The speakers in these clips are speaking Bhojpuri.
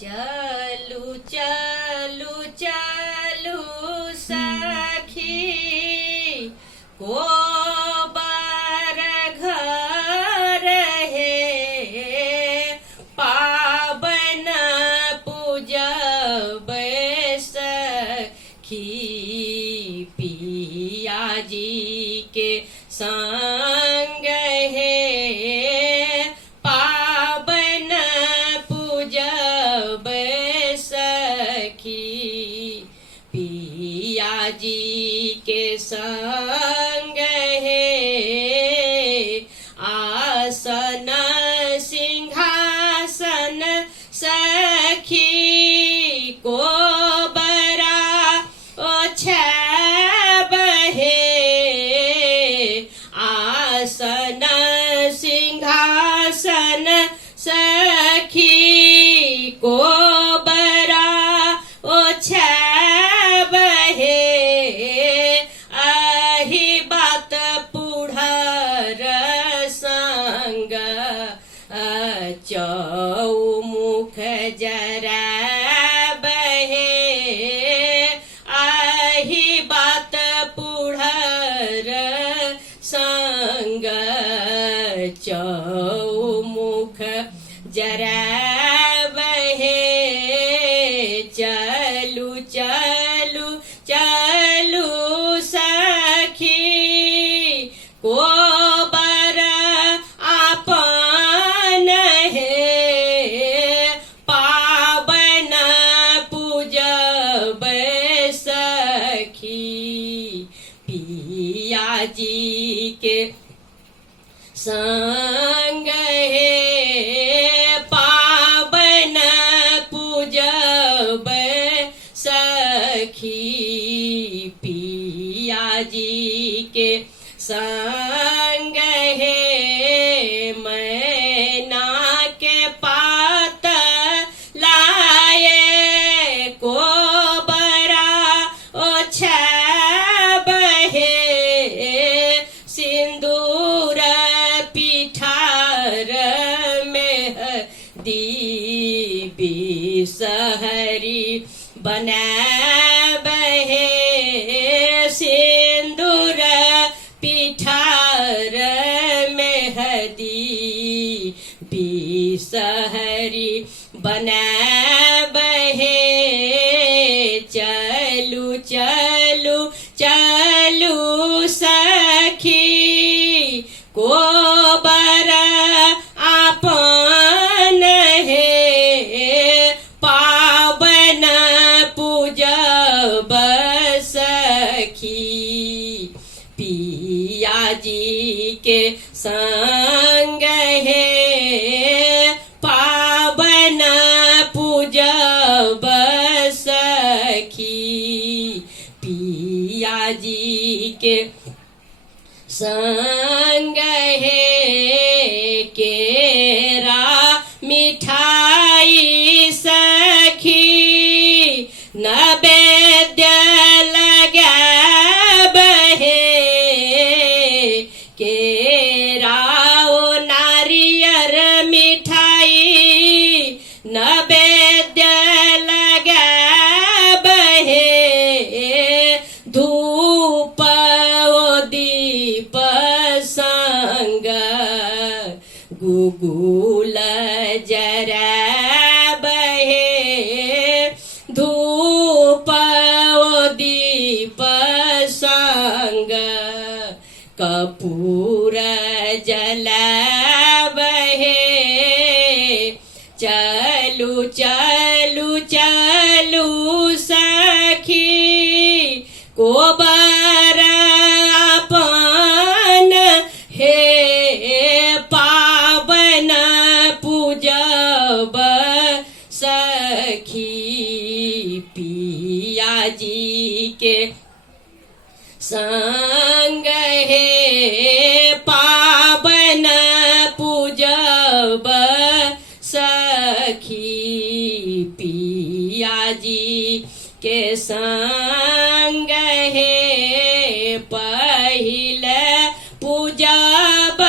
चलू चलू चलू सखी को बार घर है पावन पूजब सखी पिया जी के संग है पावन पूजब सखी पिया जी के संग है आसन सिंहासन सखी को बरा ओछब है आसन सिंहासन सखी को बरा ओछब है आही बात पुढ़र संग चौमुख जराब है आही बात पुढ़र संग चौमुख जराब है चलू चलू चलू सखी को बर आपन है पावन पूजब सखी पिया जी के संग है पावन पूजब सखी पिया जी के संग है मैना के पात लाए को बरा ओछब है सिंदूर पिठार मेहदी बिसहरी बनाब है सिंदूर पिठार मेहदी बिसहरी बनाब है चलू चलू चलू सखी को बर आपन है पावन पूजब सखी पिया जी के संग है पावन पूजब सखी पिया जी के संग है केरा मिठाई सखी नैवेद्य लगाब है केरा ओ नारियर मिठाई नैवेद्य लगाब है धूप ओ दीप संग गुगुल जराब है धूप ओ दीप संग कपूर जलाब है चलू चलू चलू सखी को बर आपन है पावन पूजब सखी पिया जी के संग है पावन पूजब सखी पिया जी के संग है पहिल पूजब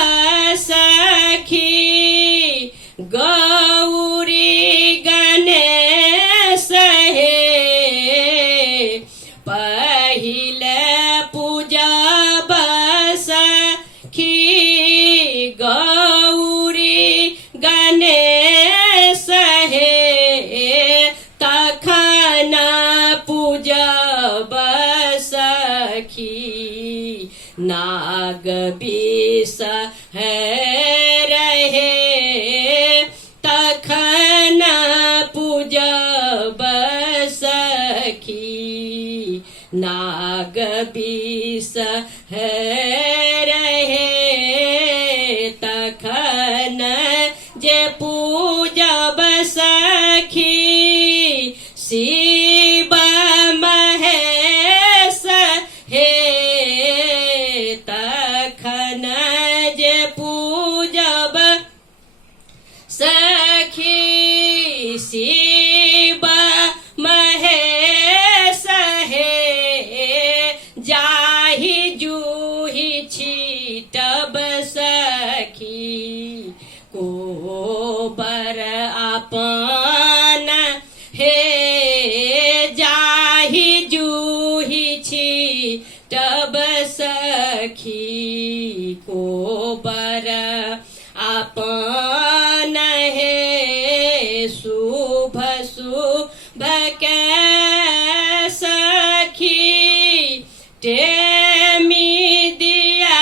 सखी गौरी गणेश नाग बीस है रहे तखन पूजब सखी नाग बीस है रहे तखन जे पूजब सखी शिव महेश हे तखन जे पूजब सखी शिव महेश हे जाहि जूहि छीटब सखी कोबर आपन हे जाहि जूहि छीटब सखी कोबर आपन हे शुभ शुभ के सखी टेमी दिया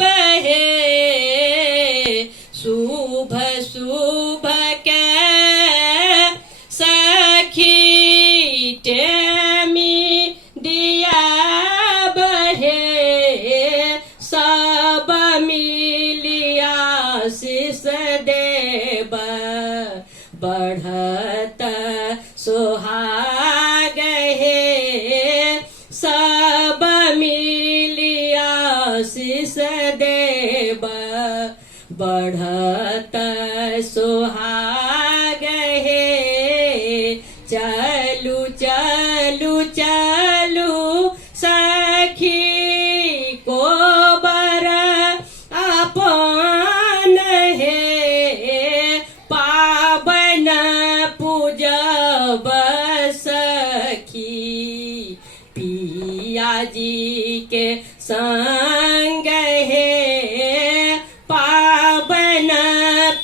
बहे शुभ शुभ के सखी टेमी दिया बहे सब मिलिया शिष देव बढ़त सोहाग हे सब मिलिया शिष देव बढ़त सोहाग हे चलू चलू चलू सखी कोबर आपन हे पावन पूजब सखी पिया जी के संग हे पावन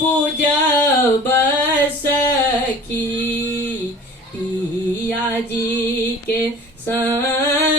पूजब सखी पिया जी के संग